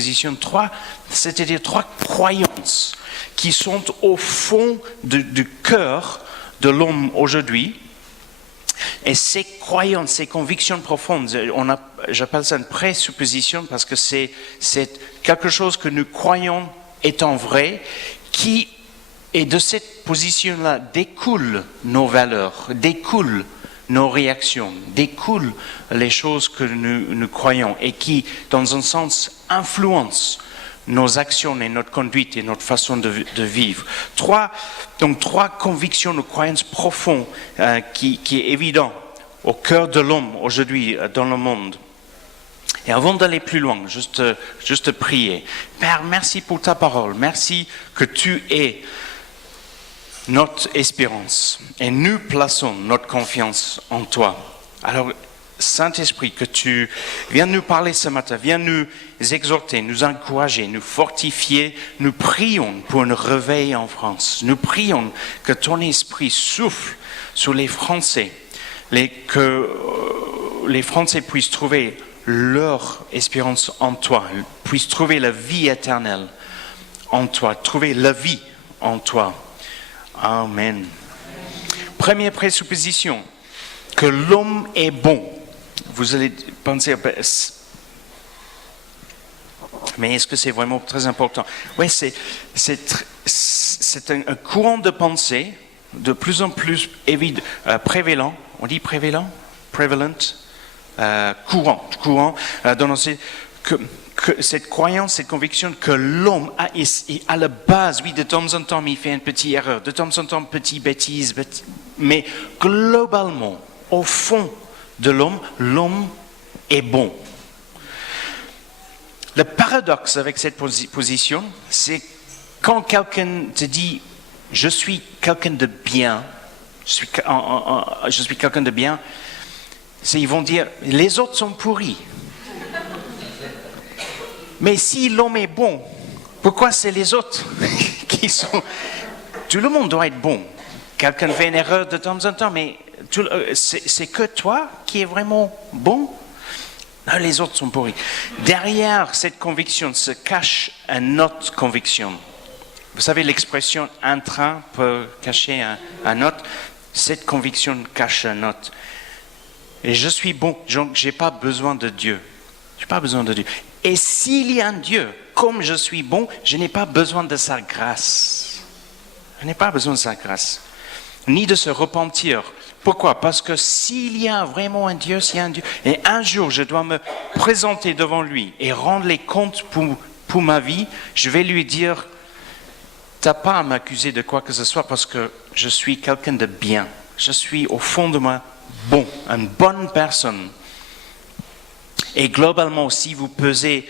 présuppositions, c'est-à-dire trois croyances qui sont au fond du cœur de l'homme aujourd'hui. Et ces croyances, ces convictions profondes, j'appelle ça une présupposition parce que c'est quelque chose que nous croyons étant vrai, et de cette position-là découlent nos valeurs, découlent nos réactions, découlent les choses que nous croyons et qui, dans un sens, influencent nos actions et notre conduite et notre façon de vivre. Trois convictions ou croyances profondes qui est évident au cœur de l'homme aujourd'hui dans le monde. Et avant d'aller plus loin, juste prier. Père, merci pour ta parole. Merci que tu es notre espérance et nous plaçons notre confiance en toi. Alors, Saint-Esprit, que tu viens nous parler ce matin, viens nous exhorter, nous encourager, nous fortifier. Nous prions pour un réveil en France. Nous prions que ton esprit souffle sur les Français, que les Français puissent trouver leur espérance en toi, puissent trouver la vie éternelle en toi, trouver la vie en toi. Amen. Première présupposition, que l'homme est bon. Vous allez penser, mais est-ce que c'est vraiment très important? Oui, c'est un courant de pensée de plus en plus prévalent. On dit prévalent? Prevalent? Courant. Que cette croyance, cette conviction que l'homme a à la base, oui, de temps en temps, il fait une petite erreur, de temps en temps, une petite bêtise, mais globalement, au fond de l'homme est bon. Le paradoxe avec cette position, c'est quand quelqu'un te dit « je suis quelqu'un de bien », je suis quelqu'un de bien, ils vont dire « les autres sont pourris ». Mais si l'homme est bon, pourquoi c'est les autres qui sont... Tout le monde doit être bon. Quelqu'un fait une erreur de temps en temps, mais c'est que toi qui es vraiment bon? Non, les autres sont pourris. Derrière cette conviction se cache une autre conviction. Vous savez, l'expression « un train peut cacher un autre ». Cette conviction cache un autre. Et je suis bon, je n'ai pas besoin de Dieu. Je n'ai pas besoin de Dieu. Et s'il y a un Dieu, comme je suis bon, je n'ai pas besoin de sa grâce. Je n'ai pas besoin de sa grâce. Ni de se repentir. Pourquoi? Parce que s'il y a vraiment un Dieu, et un jour je dois me présenter devant lui et rendre les comptes pour ma vie, je vais lui dire, t'as pas à m'accuser de quoi que ce soit parce que je suis quelqu'un de bien. Je suis au fond de moi bon, une bonne personne. Et globalement, si vous pesez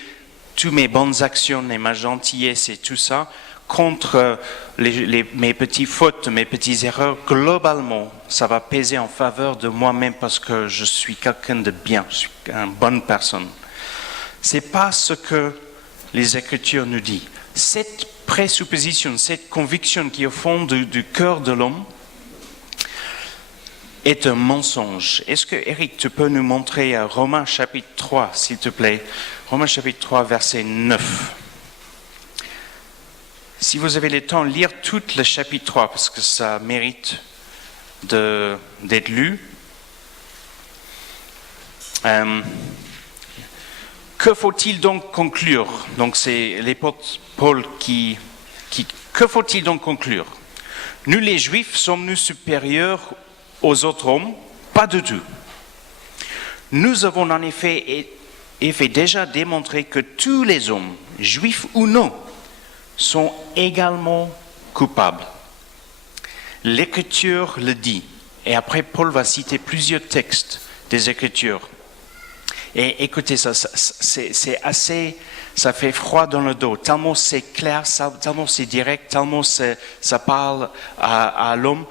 toutes mes bonnes actions et ma gentillesse et tout ça contre mes petites fautes, mes petites erreurs, globalement, ça va peser en faveur de moi-même parce que je suis quelqu'un de bien, je suis une bonne personne. C'est pas ce que les Écritures nous disent. Cette présupposition, cette conviction qui est au fond du cœur de l'homme est un mensonge. Est-ce que, Eric, tu peux nous montrer Romains chapitre 3, s'il te plaît? Romains chapitre 3, verset 9. Si vous avez le temps, lire tout le chapitre 3, parce que ça mérite d'être lu. Que faut-il donc conclure? Donc c'est l'apôtre Paul qui... Que faut-il donc conclure? Nous les Juifs, sommes-nous supérieurs aux autres hommes? Pas du tout. Nous avons en effet déjà démontré que tous les hommes, juifs ou non, sont également coupables. L'Écriture le dit. Et après, Paul va citer plusieurs textes des Écritures. Et écoutez, c'est assez... Ça fait froid dans le dos. Tellement c'est clair, tellement c'est direct, tellement ça parle à l'homme.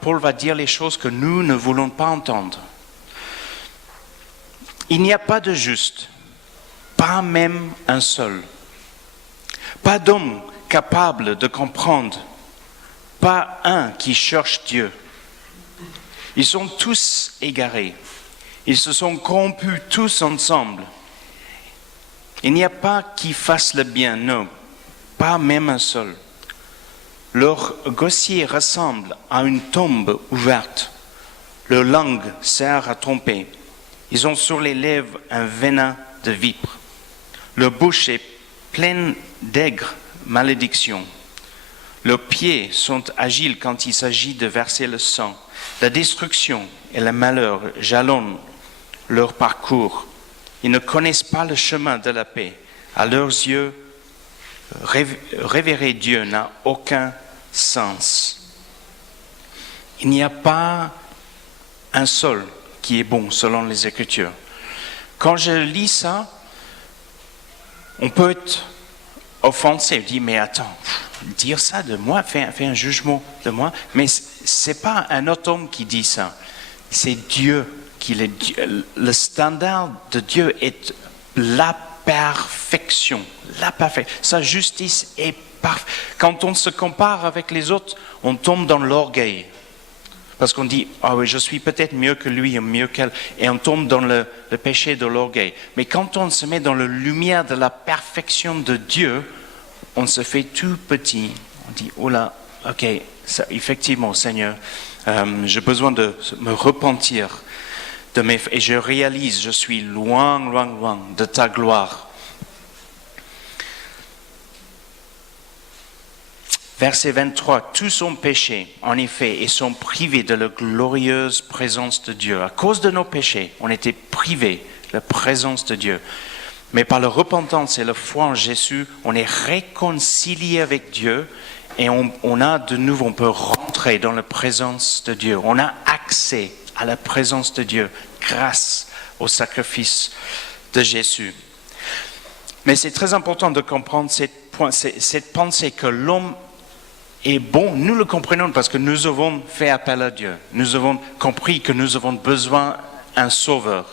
Paul va dire les choses que nous ne voulons pas entendre. Il n'y a pas de juste, pas même un seul. Pas d'homme capable de comprendre, pas un qui cherche Dieu. Ils sont tous égarés. Ils se sont corrompus tous ensemble. Il n'y a pas qui fasse le bien, non, pas même un seul. Leur gossier ressemble à une tombe ouverte. Leur langue sert à tromper. Ils ont sur les lèvres un venin de vipre. Leur bouche est pleine d'aigres malédictions. Leurs pieds sont agiles quand il s'agit de verser le sang. La destruction et le malheur jalonnent leur parcours. Ils ne connaissent pas le chemin de la paix. À leurs yeux, révérer Dieu n'a aucun sens. Il n'y a pas un seul qui est bon selon les Écritures. Quand je lis ça, on peut être offensé, dire mais attends, dire ça de moi, faire un jugement de moi, mais c'est pas un autre homme qui dit ça, c'est Dieu qui le standard de Dieu est la perfection, sa justice est parfaite. Quand on se compare avec les autres, on tombe dans l'orgueil. Parce qu'on dit, ah oui, je suis peut-être mieux que lui, mieux qu'elle, et on tombe dans le péché de l'orgueil. Mais quand on se met dans la lumière de la perfection de Dieu, on se fait tout petit. On dit, oh là, ok, ça, effectivement, Seigneur, j'ai besoin de me repentir et je réalise, je suis loin, loin, loin de ta gloire. Verset 23, tous ont péché, en effet, et sont privés de la glorieuse présence de Dieu. À cause de nos péchés, on était privés de la présence de Dieu. Mais par la repentance et la foi en Jésus, on est réconcilié avec Dieu et on a de nouveau, on peut rentrer dans la présence de Dieu. On a accès à la présence de Dieu grâce au sacrifice de Jésus. Mais c'est très important de comprendre cette pensée que l'homme est bon. Nous le comprenons parce que nous avons fait appel à Dieu. Nous avons compris que nous avons besoin d'un sauveur.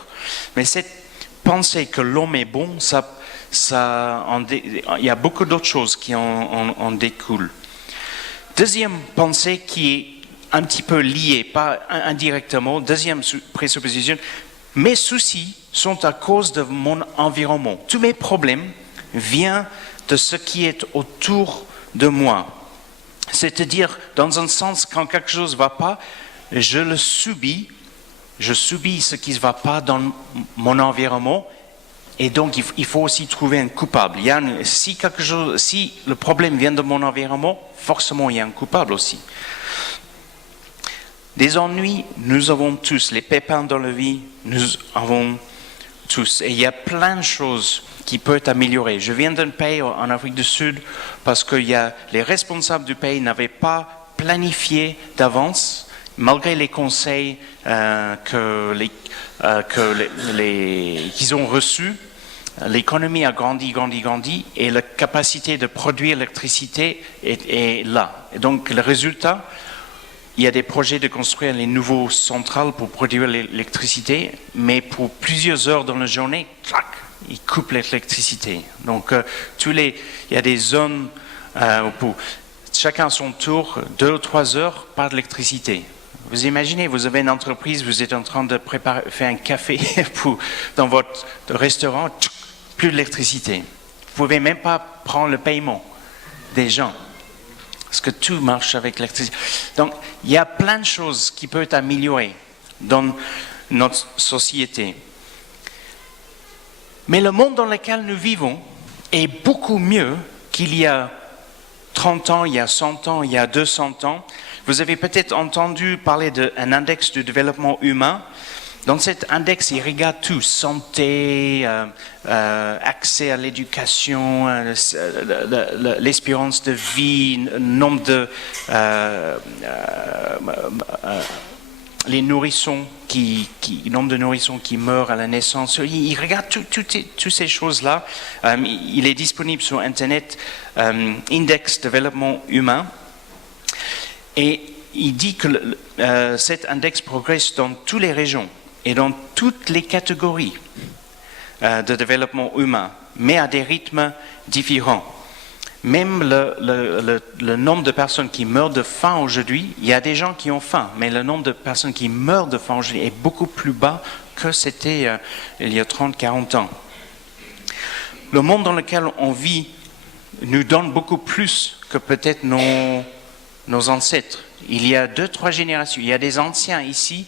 Mais cette pensée que l'homme est bon, il y a beaucoup d'autres choses qui en découlent. Deuxième pensée qui est un petit peu liée, pas indirectement, deuxième présupposition, mes soucis sont à cause de mon environnement. Tous mes problèmes viennent de ce qui est autour de moi. C'est-à-dire, dans un sens, quand quelque chose ne va pas, je le subis. Je subis ce qui ne va pas dans mon environnement. Et donc, il faut aussi trouver un coupable. Si le problème vient de mon environnement, forcément, il y a un coupable aussi. Des ennuis, nous avons tous. Les pépins dans la vie, nous avons tous. Et il y a plein de choses qui peuvent être améliorées. Je viens d'un pays en Afrique du Sud parce que les responsables du pays n'avaient pas planifié d'avance, malgré les conseils qu'ils ont reçus. L'économie a grandi, et la capacité de produire l'électricité est là. Et donc, le résultat, il y a des projets de construire les nouveaux centrales pour produire l'électricité, mais pour plusieurs heures dans la journée, clac, ils coupent l'électricité. Donc, il y a des zones où chacun à son tour, 2 ou 3 heures, pas d'électricité. Vous imaginez, vous avez une entreprise, vous êtes en train de faire un café dans votre restaurant, plus d'électricité. Vous ne pouvez même pas prendre le paiement des gens. Parce que tout marche avec l'électricité. Donc, il y a plein de choses qui peuvent être améliorées dans notre société. Mais le monde dans lequel nous vivons est beaucoup mieux qu'il y a 30 ans, il y a 100 ans, il y a 200 ans. Vous avez peut-être entendu parler d'un index du développement humain. Dans cet index, il regarde tout, santé, accès à l'éducation, l'espérance de vie, nombre de les nourrissons nombre de nourrissons qui meurent à la naissance. Il regarde toutes ces choses-là. Il est disponible sur Internet, Index Développement Humain. Et il dit que cet index progresse dans toutes les régions et dans toutes les catégories de développement humain, mais à des rythmes différents. Même le nombre de personnes qui meurent de faim aujourd'hui, il y a des gens qui ont faim, mais le nombre de personnes qui meurent de faim aujourd'hui est beaucoup plus bas que c'était il y a 30-40 ans. le monde dans lequel on vit nous donne beaucoup plus que peut-être nos ancêtres. Il y a 2-3 générations, il y a des anciens ici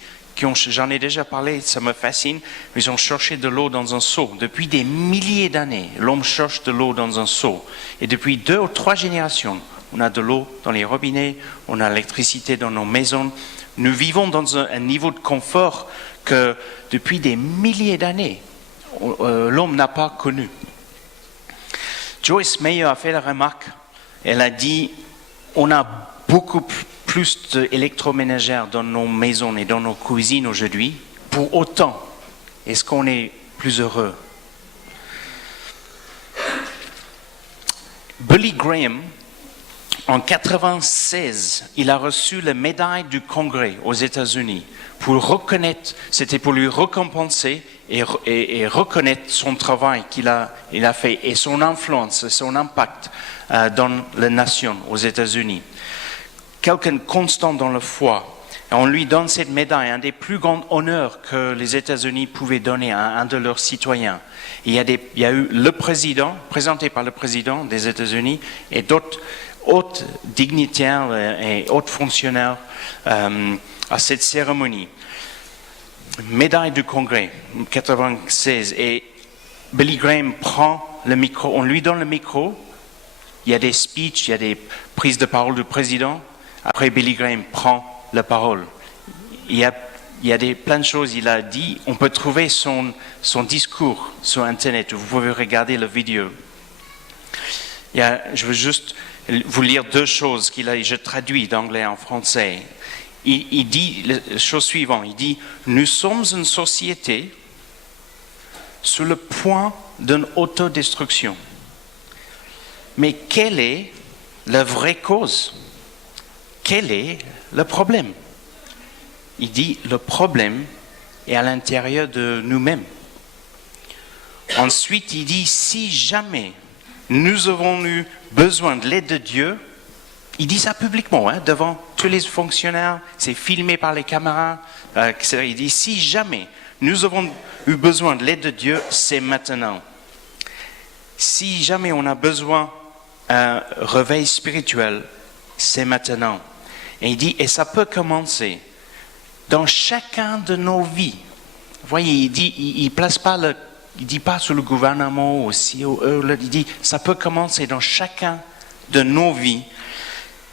j'en ai déjà parlé, ça me fascine, ils ont cherché de l'eau dans un seau. Depuis des milliers d'années, l'homme cherche de l'eau dans un seau. Et depuis 2 ou 3 générations, on a de l'eau dans les robinets, on a l'électricité dans nos maisons. Nous vivons dans un niveau de confort que depuis des milliers d'années, l'homme n'a pas connu. Joyce Meyer a fait la remarque, elle a dit, on a beaucoup plus d'électroménagères dans nos maisons et dans nos cuisines aujourd'hui. Pour autant, est-ce qu'on est plus heureux? Billy Graham, en 1996, il a reçu la médaille du Congrès aux États-Unis c'était pour lui récompenser et reconnaître son travail qu'il a fait et son influence, son impact dans la nation aux États-Unis. Quelqu'un constant dans la foi. On lui donne cette médaille, un des plus grands honneurs que les États-Unis pouvaient donner à un de leurs citoyens. Il y a eu le président, présenté par le président des États-Unis, et d'autres hautes dignitaires et hautes fonctionnaires à cette cérémonie. Médaille du Congrès, 1996, et Billy Graham prend le micro, on lui donne le micro, il y a des speeches, il y a des prises de parole du président. Après, Billy Graham prend la parole. Il y a plein de choses qu'il a dit. On peut trouver son discours sur Internet. Vous pouvez regarder la vidéo. Je veux juste vous lire 2 choses je traduis d'anglais en français. Il dit la chose suivante. Il dit, nous sommes une société sur le point d'une autodestruction. Mais quelle est la vraie cause? Quel est le problème? Il dit, le problème est à l'intérieur de nous-mêmes. Ensuite, il dit, si jamais nous avons eu besoin de l'aide de Dieu, il dit ça publiquement, devant tous les fonctionnaires, c'est filmé par les caméras, etc. Il dit, si jamais nous avons eu besoin de l'aide de Dieu, c'est maintenant. Si jamais on a besoin d'un réveil spirituel, c'est maintenant. Et il dit, et ça peut commencer dans chacun de nos vies. Vous voyez, il dit, il dit pas sur le gouvernement aussi, il dit, ça peut commencer dans chacun de nos vies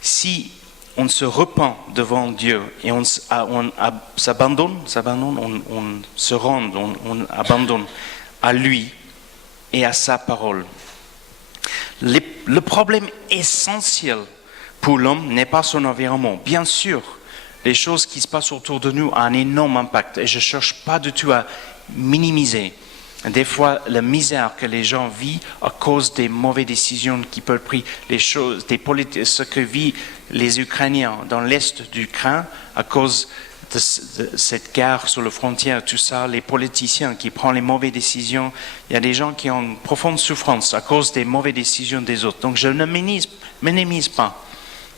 si on se repent devant Dieu et on s'abandonne, on se rend, on abandonne à lui et à sa parole. Le problème essentiel pour l'homme n'est pas son environnement. Bien sûr, les choses qui se passent autour de nous ont un énorme impact et je ne cherche pas du tout à minimiser. Des fois, la misère que les gens vivent à cause des mauvaises décisions qui peuvent prendre, les choses, ce que vivent les Ukrainiens dans l'est de l'Ukraine à cause de cette guerre sur les frontières, tout ça, les politiciens qui prennent les mauvaises décisions. Il y a des gens qui ont une profonde souffrance à cause des mauvaises décisions des autres. Donc je ne minimise pas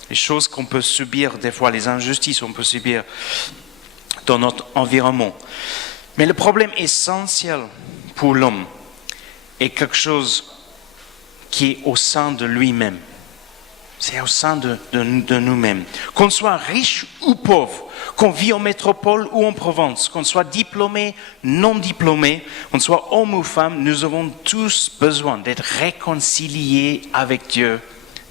les choses qu'on peut subir, des fois les injustices qu'on peut subir dans notre environnement. Mais le problème essentiel pour l'homme est quelque chose qui est au sein de lui-même. C'est au sein de nous-mêmes. Qu'on soit riche ou pauvre, qu'on vit en métropole ou en province, qu'on soit diplômé, non diplômé, qu'on soit homme ou femme, nous avons tous besoin d'être réconciliés avec Dieu,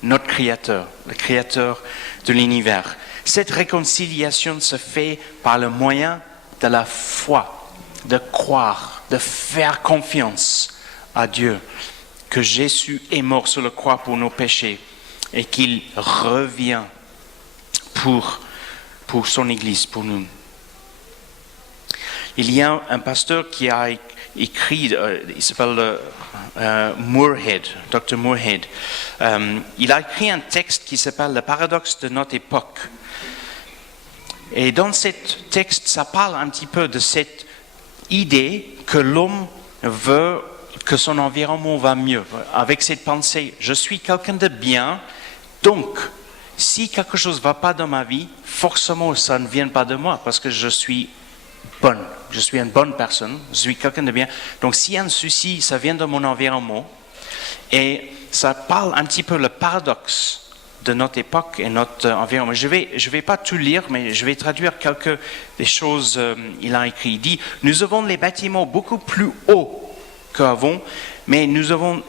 notre Créateur, le Créateur de l'univers. Cette réconciliation se fait par le moyen de la foi, de croire, de faire confiance à Dieu, que Jésus est mort sur la croix pour nos péchés et qu'il revient pour son Église, pour nous. Il y a un pasteur qui a écrit, il s'appelle Moorhead, Dr. Moorhead. Il a écrit un texte qui s'appelle « Le paradoxe de notre époque ». Et dans ce texte, ça parle un petit peu de cette idée que l'homme veut que son environnement va mieux. Avec cette pensée, je suis quelqu'un de bien, donc si quelque chose ne va pas dans ma vie, forcément ça ne vient pas de moi parce que je suis une bonne personne, je suis quelqu'un de bien. Donc s'il y a un souci, ça vient de mon environnement, Et ça parle un petit peu le paradoxe de notre époque et notre environnement. Je vais pas tout lire, mais je vais traduire quelques des choses. Il a écrit. Il dit, nous avons les bâtiments beaucoup plus hauts qu'avant, mais nous avons,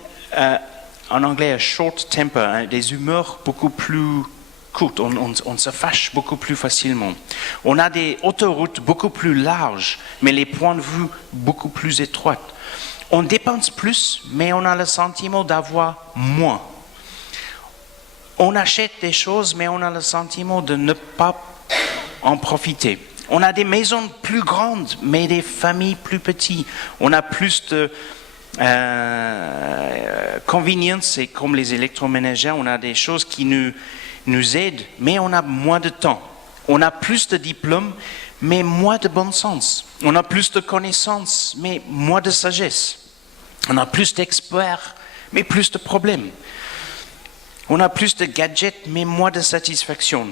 en anglais, a short temper, des humeurs beaucoup plus courtes. On se fâche beaucoup plus facilement. On a des autoroutes beaucoup plus larges, mais les points de vue beaucoup plus étroits. On dépense plus, mais on a le sentiment d'avoir moins. On achète des choses, mais on a le sentiment de ne pas en profiter. On a des maisons plus grandes, mais des familles plus petites. On a plus de convenience, et comme les électroménagers, on a des choses qui nous aident, mais on a moins de temps. On a plus de diplômes, mais moins de bon sens. On a plus de connaissances, mais moins de sagesse. On a plus d'experts, mais plus de problèmes. On a plus de gadgets, mais moins de satisfaction.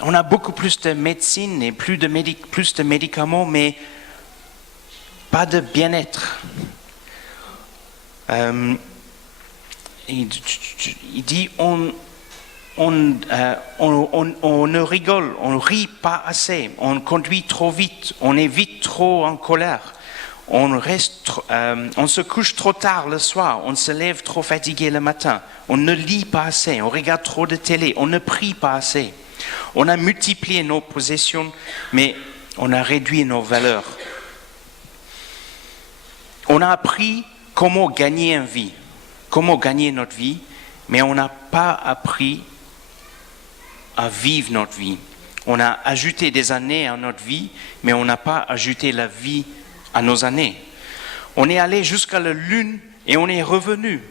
On a beaucoup plus de médecine et plus de médicaments, mais pas de bien-être. Il dit, on ne rigole, on ne rit pas assez, on conduit trop vite, on est vite trop en colère. On se couche trop tard le soir, on se lève trop fatigué le matin, on ne lit pas assez, on regarde trop de télé, on ne prie pas assez. On a multiplié nos possessions, mais on a réduit nos valeurs. On a appris comment gagner une vie, comment gagner notre vie, mais on n'a pas appris à vivre notre vie. On a ajouté des années à notre vie, mais on n'a pas ajouté la vie à nos années. On est allé jusqu'à la Lune et on est revenu,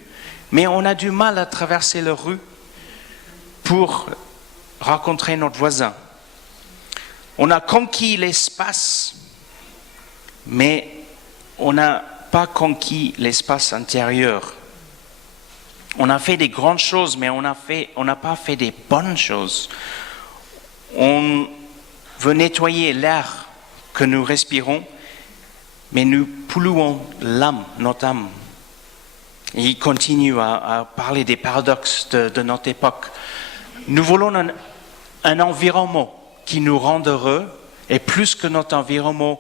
mais on a du mal à traverser la rue pour rencontrer notre voisin. On a conquis l'espace, mais on n'a pas conquis l'espace intérieur. On a fait des grandes choses, mais on n'a pas fait des bonnes choses. On veut nettoyer l'air que nous respirons, mais nous polluons l'âme, notre âme. Et il continue à parler des paradoxes de notre époque. Nous voulons un environnement qui nous rende heureux, et plus que notre environnement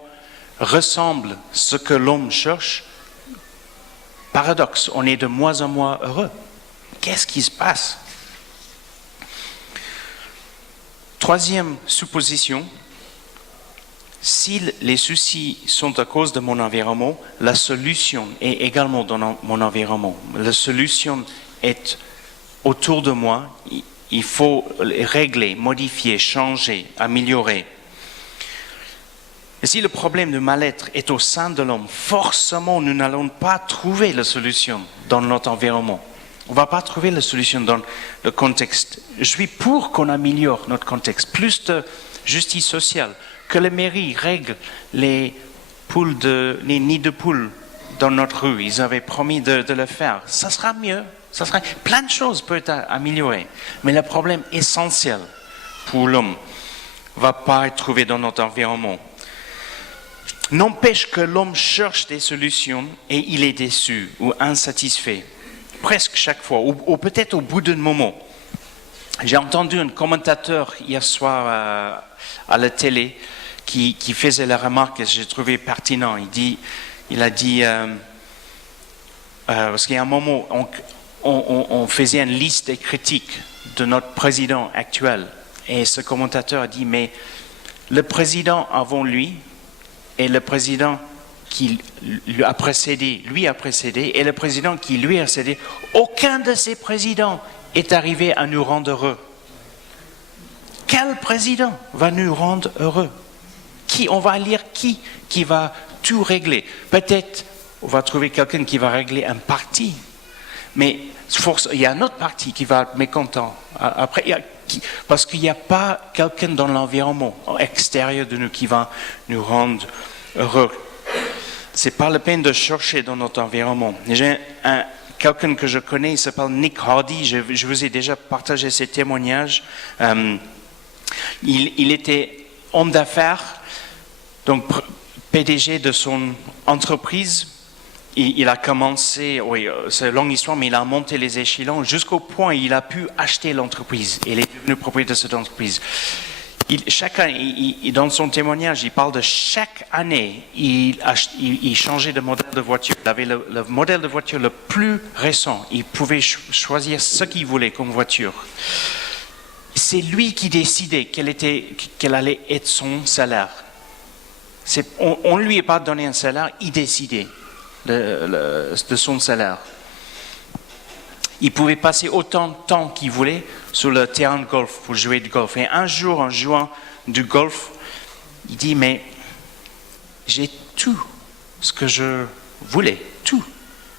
ressemble à ce que l'homme cherche, paradoxe, on est de moins en moins heureux. Qu'est-ce qui se passe? Troisième supposition, si les soucis sont à cause de mon environnement, la solution est également dans mon environnement. La solution est autour de moi. Il faut régler, modifier, changer, améliorer. Et si le problème de mal-être est au sein de l'homme, forcément, nous n'allons pas trouver la solution dans notre environnement. On ne va pas trouver la solution dans le contexte. Je suis pour qu'on améliore notre contexte. Plus de justice sociale. Que les mairies règlent les nids de poules dans notre rue. Ils avaient promis de le faire. Ça sera mieux. Plein de choses peuvent être améliorées. Mais le problème essentiel pour l'homme ne va pas être trouvé dans notre environnement. N'empêche que l'homme cherche des solutions et il est déçu ou insatisfait. Presque chaque fois, ou peut-être au bout d'un moment. J'ai entendu un commentateur hier soir à la télé qui faisait la remarque que j'ai trouvé pertinent. Il a dit, parce qu'il y a un moment, on faisait une liste des critiques de notre président actuel. Et ce commentateur a dit, mais le président avant lui et le président qui lui a précédé, et le président qui lui a précédé, aucun de ces présidents est arrivé à nous rendre heureux. Quel président va nous rendre heureux? On va lire qui va tout régler. Peut-être on va trouver quelqu'un qui va régler un parti, mais il y a un autre parti qui va être mécontent. Après, parce qu'il n'y a pas quelqu'un dans l'environnement extérieur de nous qui va nous rendre heureux. C'est pas la peine de chercher dans notre environnement. J'ai quelqu'un que je connais, il s'appelle Nick Hardy. Je vous ai déjà partagé ses témoignages. Il était homme d'affaires, donc PDG de son entreprise. il a commencé, oui, c'est une longue histoire, mais il a monté les échelons jusqu'au point où il a pu acheter l'entreprise. Il est devenu propriétaire de cette entreprise. Chaque année, dans son témoignage, il parle de chaque année, il changeait de modèle de voiture. Il avait le modèle de voiture le plus récent. Il pouvait choisir ce qu'il voulait comme voiture. C'est lui qui décidait quel allait être son salaire. On ne lui a pas donné un salaire, il décidait de son salaire. Il pouvait passer autant de temps qu'il voulait sur le terrain de golf pour jouer du golf. Et un jour, en jouant du golf, il dit, mais j'ai tout ce que je voulais, tout.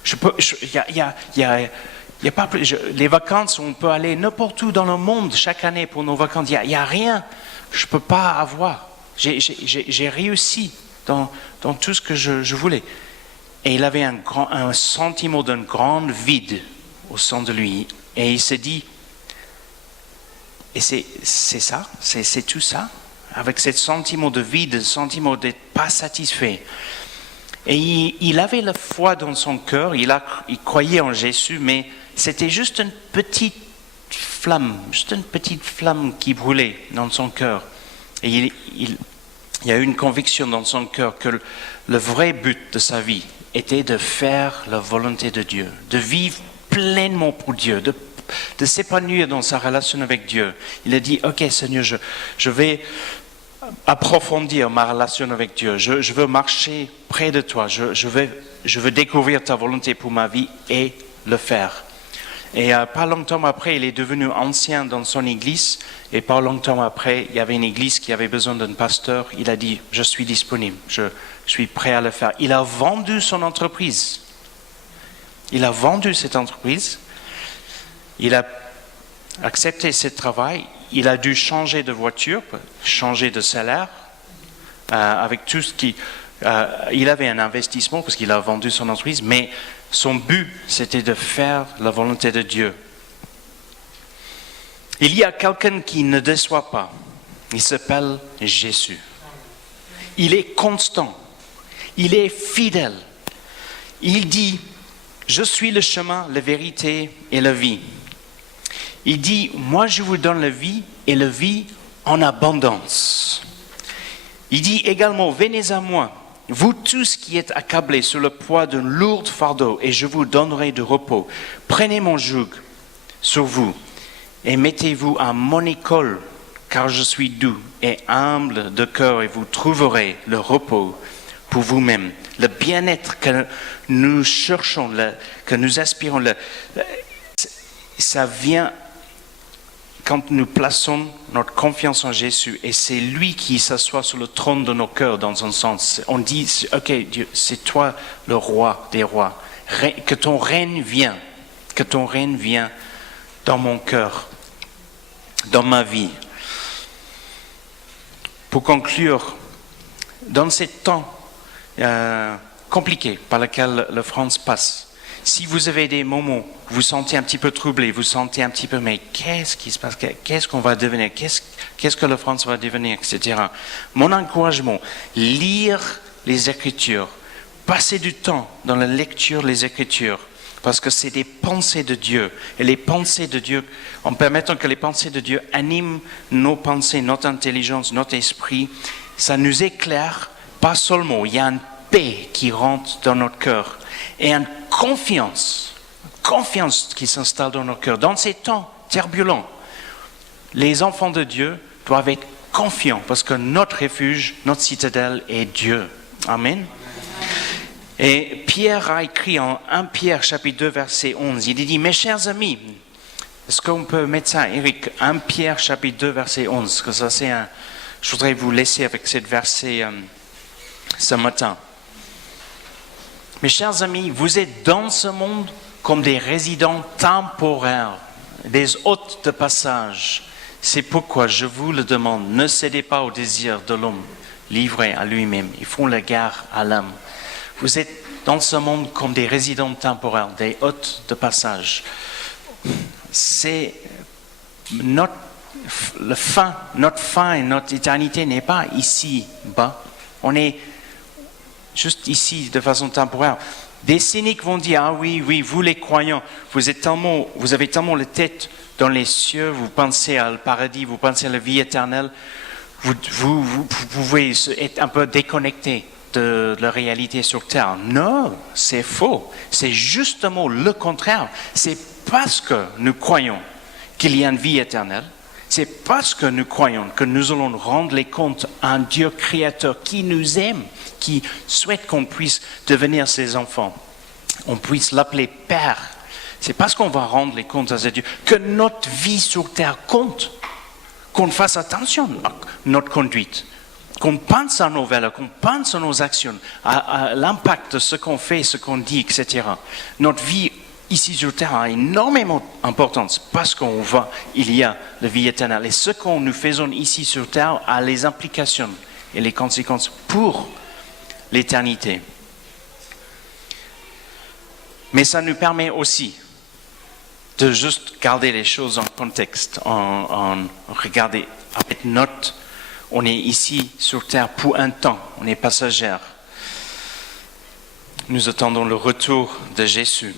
Y a pas plus, les vacances, on peut aller n'importe où dans le monde chaque année pour nos vacances. Il n'y a rien que je ne peux pas avoir. J'ai réussi dans tout ce que je voulais. Et il avait un sentiment d'un grand vide au sein de lui. Et il s'est dit, et c'est ça, c'est tout ça, avec ce sentiment de vide, ce sentiment d'être pas satisfait. Et il avait la foi dans son cœur, il croyait en Jésus, mais c'était juste une petite flamme qui brûlait dans son cœur. Et il y a eu une conviction dans son cœur que le vrai but de sa vie était de faire la volonté de Dieu, de vivre pleinement pour Dieu, de s'épanouir dans sa relation avec Dieu. Il a dit, ok Seigneur, je vais approfondir ma relation avec Dieu, je veux marcher près de toi, je veux découvrir ta volonté pour ma vie et le faire. Et pas longtemps après, il est devenu ancien dans son église, et pas longtemps après, il y avait une église qui avait besoin d'un pasteur. Il a dit, je suis disponible, je suis prêt à le faire. Il a vendu son entreprise. Il a vendu cette entreprise, il a accepté ce travail, il a dû changer de voiture, changer de salaire, avec tout ce qui... il avait un investissement parce qu'il a vendu son entreprise, mais son but, c'était de faire la volonté de Dieu. Il y a quelqu'un qui ne déçoit pas. Il s'appelle Jésus. Il est constant. Il est fidèle. Il dit, je suis le chemin, la vérité et la vie. Il dit, moi je vous donne la vie et la vie en abondance. Il dit également, venez à moi, vous tous qui êtes accablés sous le poids d'un lourd fardeau, et je vous donnerai du repos. Prenez mon joug sur vous et mettez-vous à mon école, car je suis doux et humble de cœur, et vous trouverez le repos pour vous-même. Le bien-être que nous cherchons, que nous aspirons, ça vient quand nous plaçons notre confiance en Jésus, et c'est lui qui s'assoit sur le trône de nos cœurs dans un sens. On dit, ok Dieu, c'est toi le roi des rois, que ton règne vienne dans mon cœur, dans ma vie. Pour conclure, dans ces temps compliqués par lesquels la France passe, si vous avez des moments où vous sentez un petit peu troublé, vous sentez un petit peu, mais qu'est-ce qui se passe, qu'est-ce qu'on va devenir, qu'est-ce que la France va devenir, etc. Mon encouragement, lire les Écritures, passer du temps dans la lecture des Écritures, parce que c'est des pensées de Dieu. Et les pensées de Dieu, en permettant que les pensées de Dieu animent nos pensées, notre intelligence, notre esprit, ça nous éclaire, pas seulement, il y a une paix qui rentre dans notre cœur, et une confiance qui s'installe dans nos cœurs. Dans ces temps turbulents, les enfants de Dieu doivent être confiants parce que notre refuge, notre citadelle est Dieu. Amen. Et Pierre a écrit en 1 Pierre chapitre 2 verset 11, il dit, mes chers amis, est-ce qu'on peut mettre ça, Eric, 1 Pierre chapitre 2 verset 11, que ça c'est je voudrais vous laisser avec ce verset ce matin. Mes chers amis, vous êtes dans ce monde comme des résidents temporaires, des hôtes de passage. C'est pourquoi je vous le demande, ne cédez pas au désir de l'homme livré à lui-même. Ils font la guerre à l'âme. Vous êtes dans ce monde comme des résidents temporaires, des hôtes de passage. C'est notre fin et notre éternité n'est pas ici bas. On est juste ici de façon temporaire. Des cyniques vont dire, ah oui, oui, vous les croyants, vous avez tellement la tête dans les cieux, vous pensez au paradis, vous pensez à la vie éternelle, vous pouvez être un peu déconnecté de la réalité sur Terre. Non, c'est faux. C'est justement le contraire. C'est parce que nous croyons qu'il y a une vie éternelle, c'est parce que nous croyons que nous allons rendre les comptes à un Dieu créateur qui nous aime, qui souhaite qu'on puisse devenir ses enfants, on puisse l'appeler Père. C'est parce qu'on va rendre les comptes à ce Dieu que notre vie sur Terre compte, qu'on fasse attention à notre conduite, qu'on pense à nos valeurs, qu'on pense à nos actions, à l'impact de ce qu'on fait, ce qu'on dit, etc. Notre vie ici sur Terre a énormément d'importance parce il y a la vie éternelle. Et ce que nous faisons ici sur Terre a les implications et les conséquences pour l'éternité. Mais ça nous permet aussi de juste garder les choses en contexte, en regarder avec on est ici sur Terre pour un temps, on est passagers. Nous attendons le retour de Jésus.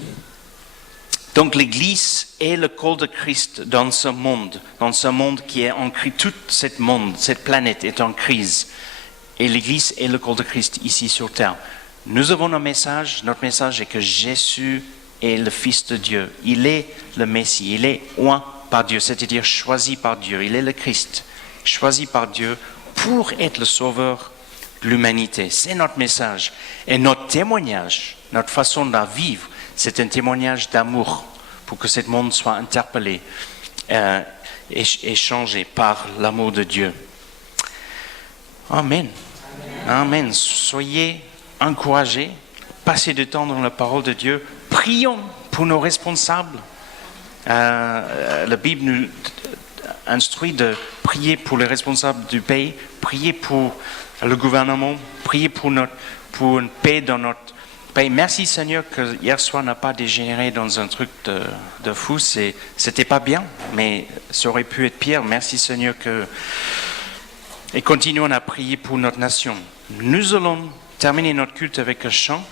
Donc l'Église est le corps de Christ dans ce monde qui est en crise. Tout cette planète est en crise. Et l'Église est le corps de Christ ici sur Terre. Nous avons un message. Notre message est que Jésus est le Fils de Dieu. Il est le Messie. Il est oint par Dieu, c'est-à-dire choisi par Dieu. Il est le Christ, choisi par Dieu pour être le sauveur de l'humanité. C'est notre message. Et notre témoignage, notre façon de vivre, c'est un témoignage d'amour pour que ce monde soit interpellé et changé par l'amour de Dieu. Amen. Amen. Soyez encouragés, passez du temps dans la parole de Dieu, prions pour nos responsables. La Bible nous instruit de prier pour les responsables du pays, prier pour le gouvernement, prier pour une paix dans notre pays. Merci Seigneur que hier soir n'a pas dégénéré dans un truc de fou. C'était pas bien, mais ça aurait pu être pire. Merci Seigneur et continuons à prier pour notre nation. Nous allons terminer notre culte avec un chant.